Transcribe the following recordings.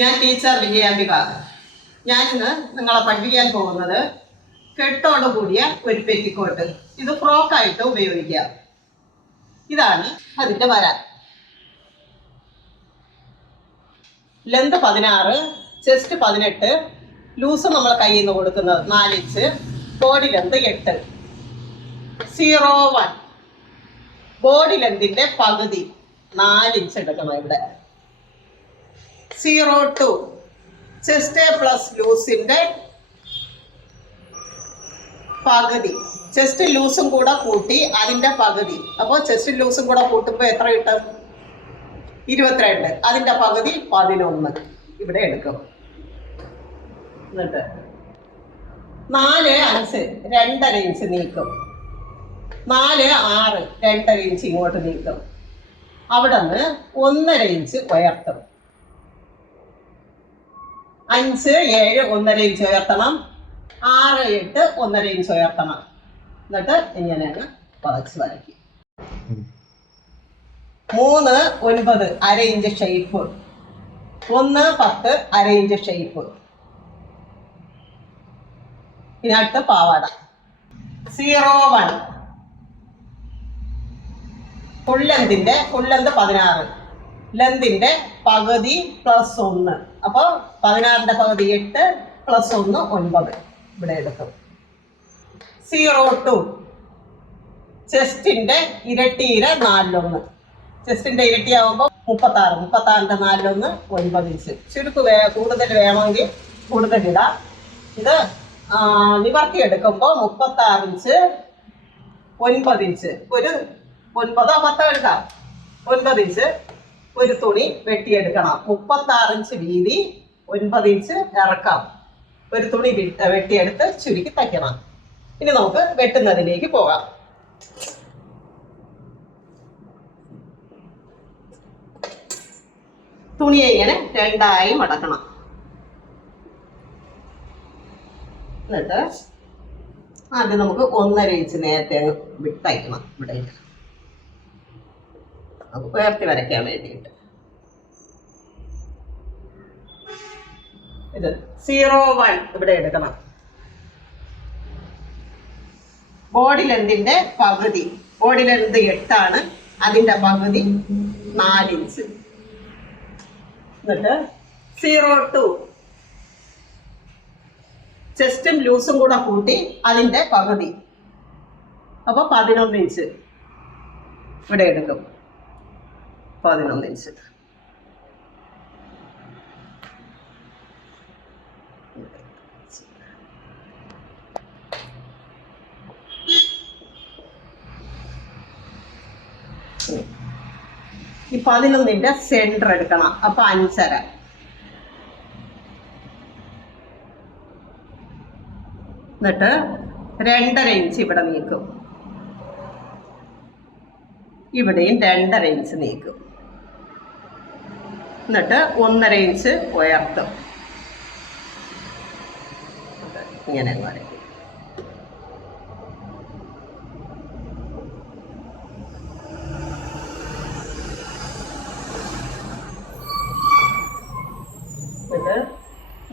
ഞാൻ ടീച്ചർ വിജയാംബിക. ഞാനിന്ന് നിങ്ങളെ പഠിപ്പിക്കാൻ പോകുന്നത് കെട്ടോട് കൂടിയ ഒരു പെറ്റിക്കോട്ട്. ഇത് ഫ്രോക്കായിട്ട് ഉപയോഗിക്കാം. ഇതാണ് അതിൻ്റെ വര. ലെന്ത് 16, ചെസ്റ്റ് 18, ലൂസ് നമ്മൾ കയ്യിൽ നിന്ന് കൊടുക്കുന്നത് 4 ഇഞ്ച്, ബോഡി ലെന്ത് 8. 01 ബോഡി ലെന്തിൻ്റെ പകുതി 4 ഇഞ്ച് എടുക്കണം ഇവിടെ. 02 ചെസ്റ്റ് പ്ലസ് ലൂസിൻ്റെ പകുതി. ചെസ്റ്റ് ലൂസും കൂടെ കൂട്ടി അതിൻ്റെ പകുതി. അപ്പോൾ ചെസ്റ്റ് ലൂസും കൂടെ കൂട്ടുമ്പോൾ എത്ര കിട്ടും? 22. അതിൻ്റെ പകുതി 11 ഇവിടെ എടുക്കും. എന്നിട്ട് 4, 5 2.5 ഇഞ്ച് നീക്കും. 4, 6 2.5 ഇഞ്ച് ഇങ്ങോട്ട് നീക്കും. അവിടെ നിന്ന് 1.5 ഇഞ്ച് ഉയർത്തും. 5, 7 1.5 ഇഞ്ച് ഉയർത്തണം. 6, 8 1.5 ഇഞ്ച് ഉയർത്തണം. എന്നിട്ട് ഇങ്ങനെയാണ് വളച്ച് വരയ്ക്കും. 3, 9 1/2 ഇഞ്ച് ഷേപ്പ്. 1, 10 1/2 inch shape. ഇനി അടുത്ത പാവാട. 01 ഫുൾ ലെന്ത് 16, ലെന്തിൻ്റെ പകുതി പ്ലസ് 1. അപ്പോൾ 16ൻ്റെ പകുതി 8 പ്ലസ് 1 9 ഇവിടെ എടുക്കും. 02 ചെസ്റ്റിൻ്റെ ഇരട്ടിയിലെ 4:1. ചെസ്റ്റിൻ്റെ ഇരട്ടിയാവുമ്പോൾ 36. 36ൻ്റെ 4:1 9 ഇഞ്ച്. ചുരുക്ക് കൂടുതൽ വേണമെങ്കിൽ കൂടുതലിടാം. ഇത് നിവർത്തിയെടുക്കുമ്പോൾ 36 ഇഞ്ച് 9 ഇഞ്ച് ഒരു 9 10 എടുക്കാം. 9 ഇഞ്ച് ഒരു തുണി വെട്ടിയെടുക്കണം. 36 ഇഞ്ച് വീതി, 9 ഇഞ്ച് ഇറക്കാം. ഒരു തുണി വെട്ടിയെടുത്ത് ചുരുക്കി തയ്ക്കണം. ഇനി നമുക്ക് വെട്ടുന്നതിലേക്ക് പോകാം. തുണിയെ ഇങ്ങനെ 2ആയി മടക്കണം. എന്നിട്ട് ആദ്യം നമുക്ക് 1.5 ഇഞ്ച് നേരത്തെ അങ്ങ് തയ്ക്കണം. ഇവിടെ ഉയർത്തി വരയ്ക്കാൻ വേണ്ടിയിട്ട് ഇത് 01 ഇവിടെ എടുക്കണം. ബോഡി ലെന്തിൻ്റെ പകുതി. ബോഡി ലെന്ത് 8 ആണ്. അതിൻ്റെ പകുതി 4 ഇഞ്ച്. എന്നിട്ട് 02 ചെസ്റ്റും ലൂസും കൂടെ കൂട്ടി അതിൻ്റെ പകുതി. അപ്പോൾ 11 ഇഞ്ച് ഇവിടെ എടുക്കും. 11 ഇഞ്ച്. ഈ 11ൻ്റെ സെൻറ്റർ എടുക്കണം. അപ്പോൾ 5.5. എന്നിട്ട് 2.5 ഇഞ്ച് ഇവിടെ നീക്കും. ഇവിടെയും 2.5 ഇഞ്ച് നീക്കും. എന്നിട്ട് 1.5 ഇഞ്ച് ഉയർത്തും. ഇങ്ങനെ വരയ്ക്കും. എന്നിട്ട്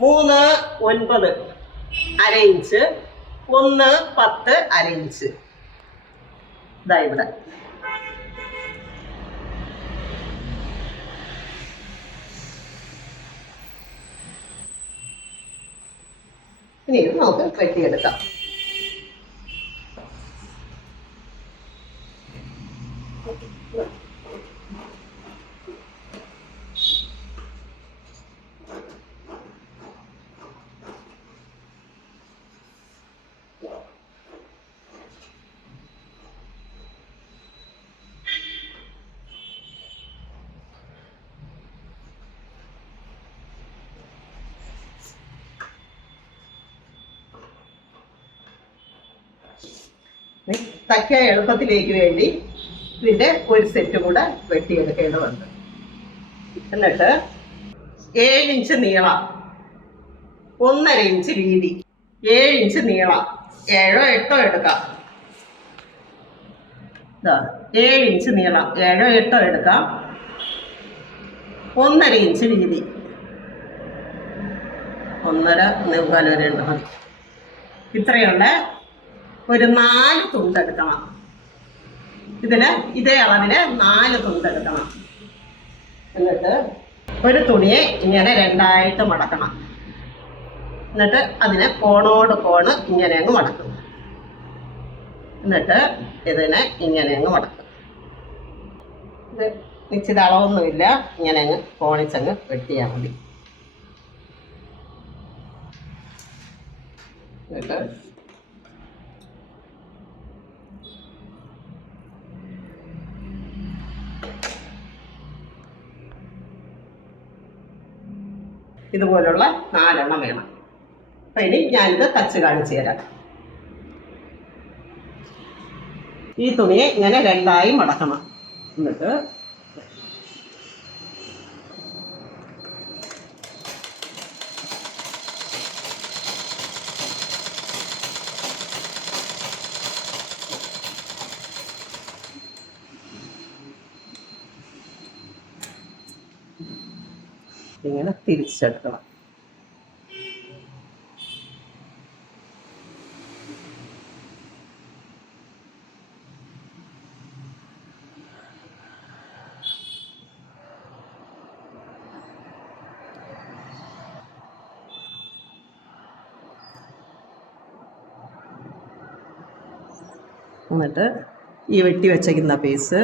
3, 9 1/2 ഇഞ്ച്. 1, 10 1/2 ഇഞ്ച്. ഇതാ ഇവിടെ. ഇനി ഇത് നമുക്ക് വെട്ടിയെടുക്കാം. തയ്ക്കാൻ എളുപ്പത്തിലേക്ക് വേണ്ടി ഇതിൻ്റെ ഒരു സെറ്റ് കൂടെ വെട്ടിയെടുക്കേണ്ടതുണ്ട്. എന്നിട്ട് 7 ഇഞ്ച് നീളം, 1.5 ഇഞ്ച് വീതി, 7 ഇഞ്ച് നീളം, 7 8 എടുക്കാം. 7 ഇഞ്ച് നീളം, 7 8 എടുക്കാം. 1.5 ഇഞ്ച് വീതി, 1.25 വരെ ഉണ്ട് മതി. ഇത്രയുള്ള ഒരു 4 തുണ്ടെടുക്കണം. ഇതേ അളവിൽ 4 തുണ്ടെടുക്കണം. എന്നിട്ട് ഒരു തുണിയെ ഇങ്ങനെ 2ആയിട്ട് മടക്കണം. എന്നിട്ട് അതിനെ കോണോട് കോണ് ഇങ്ങനെ അങ്ങ് മടക്കും. എന്നിട്ട് ഇതിനെ ഇങ്ങനെ അങ്ങ് മടക്കും. ഇത് നിശ്ചിത അളവൊന്നുമില്ല, ഇങ്ങനെ അങ്ങ് കോണിച്ചങ്ങ് വെട്ടിയാൽ മതി. എന്നിട്ട് ഇതുപോലുള്ള 4 എണ്ണം വേണം. അപ്പം ഇനി ഞാനിത് തച്ച് കാണിച്ചു തരാം. ഈ തുണിയെ ഇങ്ങനെ 2ആയി മടക്കണം. എന്നിട്ട് ഇങ്ങനെ തിരിച്ചെടുക്കണം. എന്നിട്ട് ഈ വെട്ടി വെച്ചേക്കുന്ന പീസ്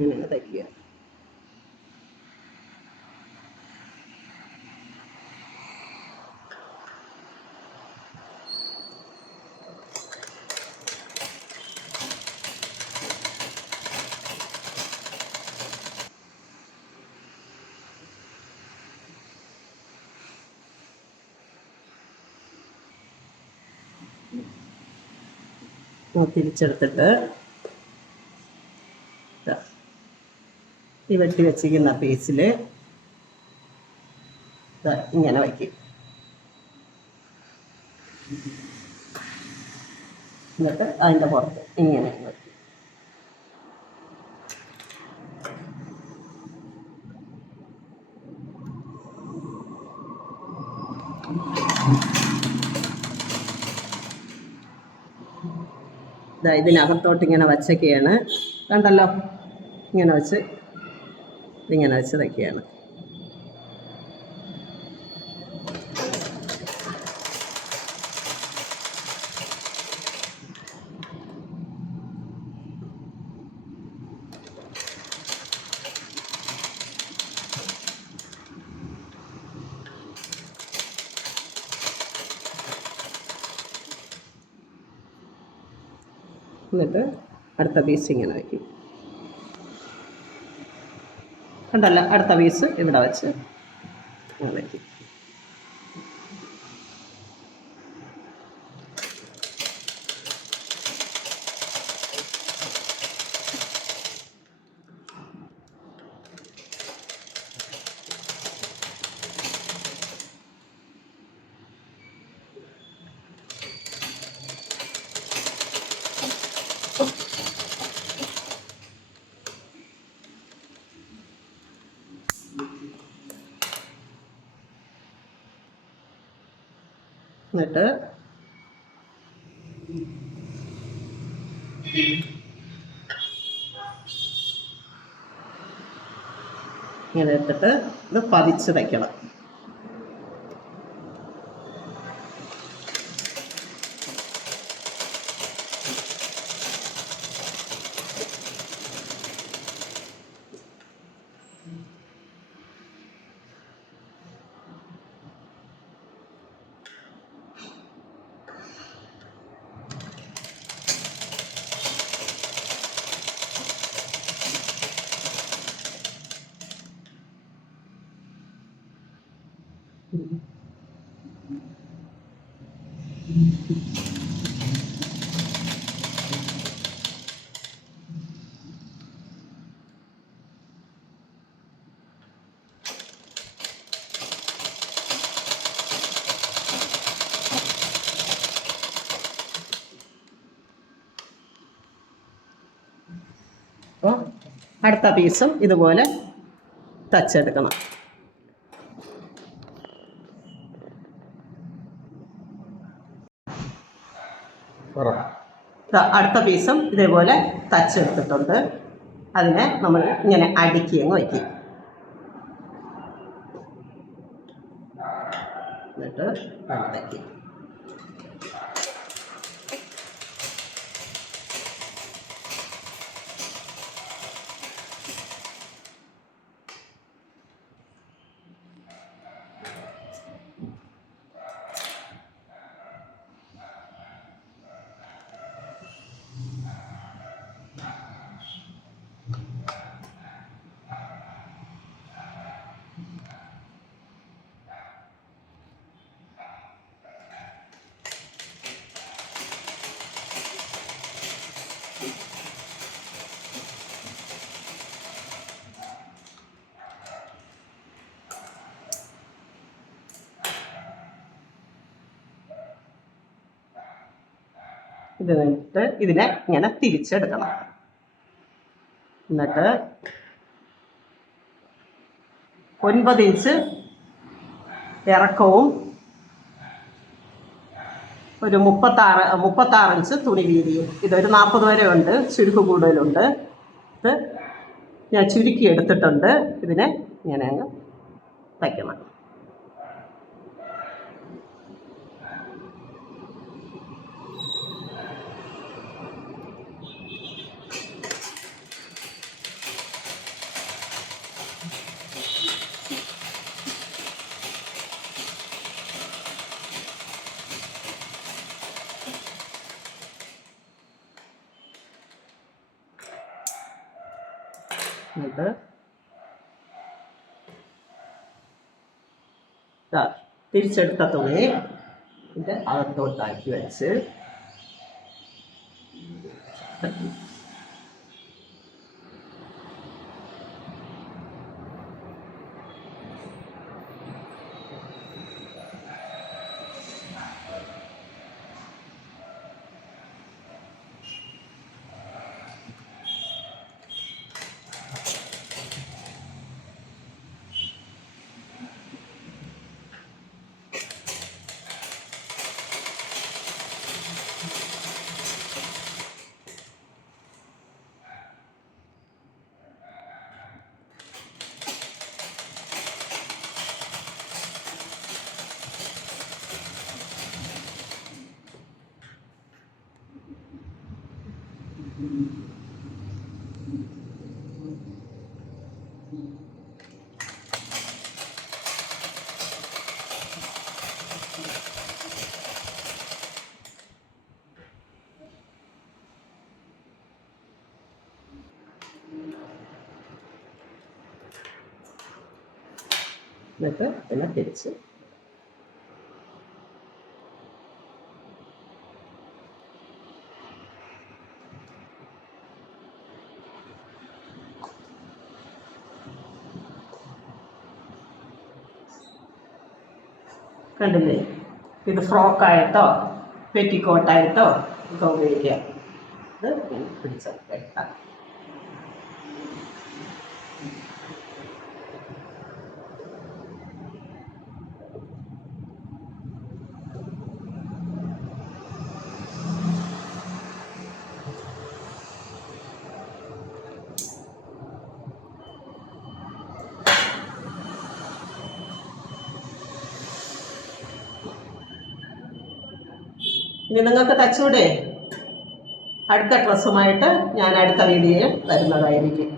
ഇങ്ങനെ തയ്ക്കുക. തിരിച്ചെടുത്തിട്ട് ഈ വെട്ടി വെച്ചിരിക്കുന്ന പീസിൽ ഇങ്ങനെ വയ്ക്കും. എന്നിട്ട് അതിൻ്റെ പുറത്ത് ഇങ്ങനെ വയ്ക്കും. ഇതിനകത്തോട്ട് ഇങ്ങനെ വച്ചൊക്കെയാണ്, കണ്ടല്ലോ, ഇങ്ങനെ വെച്ച് ഇതിങ്ങനെ വെച്ച് തയ്ക്കുകയാണ്. എന്നിട്ട് അടുത്ത പീസ് ഇങ്ങനെ വയ്ക്കും. കണ്ടല്ലോ, അടുത്ത പീസ് ഇവിടെ വെച്ച് അങ്ങനെ വയ്ക്കും. എന്നിട്ട് ഇങ്ങനെ എടുത്തിട്ട് ഇത് പതിച്ച് തയ്ക്കണം. അടുത്ത പീസും ഇതുപോലെ തച്ചെടുക്കണം. അടുത്ത പീസും ഇതേപോലെ തച്ചെടുത്തിട്ടുണ്ട്. അതിനെ നമ്മൾ ഇങ്ങനെ അടുക്കി അങ്ങ് വയ്ക്കും. എന്നിട്ട് തയ്ക്കും. എന്നിട്ട് ഇതിനെ ഇങ്ങനെ തിരിച്ചെടുക്കണം. എന്നിട്ട് 9 ഇഞ്ച് ഇറക്കവും ഒരു 36 ഇഞ്ച് തുണി വീതിയും. ഇതൊരു 40 വരെ ഉണ്ട്, ചുരുക്ക് കൂടുതലുണ്ട്. ഇത് ഞാൻ ചുരുക്കി എടുത്തിട്ടുണ്ട്. ഇതിനെ ഇങ്ങനെ അങ്ങ് തയ്ക്കണം. എന്നിട്ട് തിരിച്ചെടുത്ത തുണി ഇതിൻ്റെ അകത്തോട്ടാക്കി വെച്ച് എന്നിട്ട് പിന്നെ തിരിച്ച് കണ്ടില്ലേ? ഇത് ഫ്രോക്കായിട്ടോ പെറ്റിക്കോട്ടായിട്ടോ ഒക്കെ ഉപയോഗിക്കാം. ഇത് പിടിച്ചെടുക്കാം. ഇനി നിങ്ങൾക്ക് തച്ചൂടെ? അടുത്ത ഡ്രസ്സുമായിട്ട് ഞാൻ അടുത്ത വീഡിയോയിൽ വരുന്നതായിരിക്കും.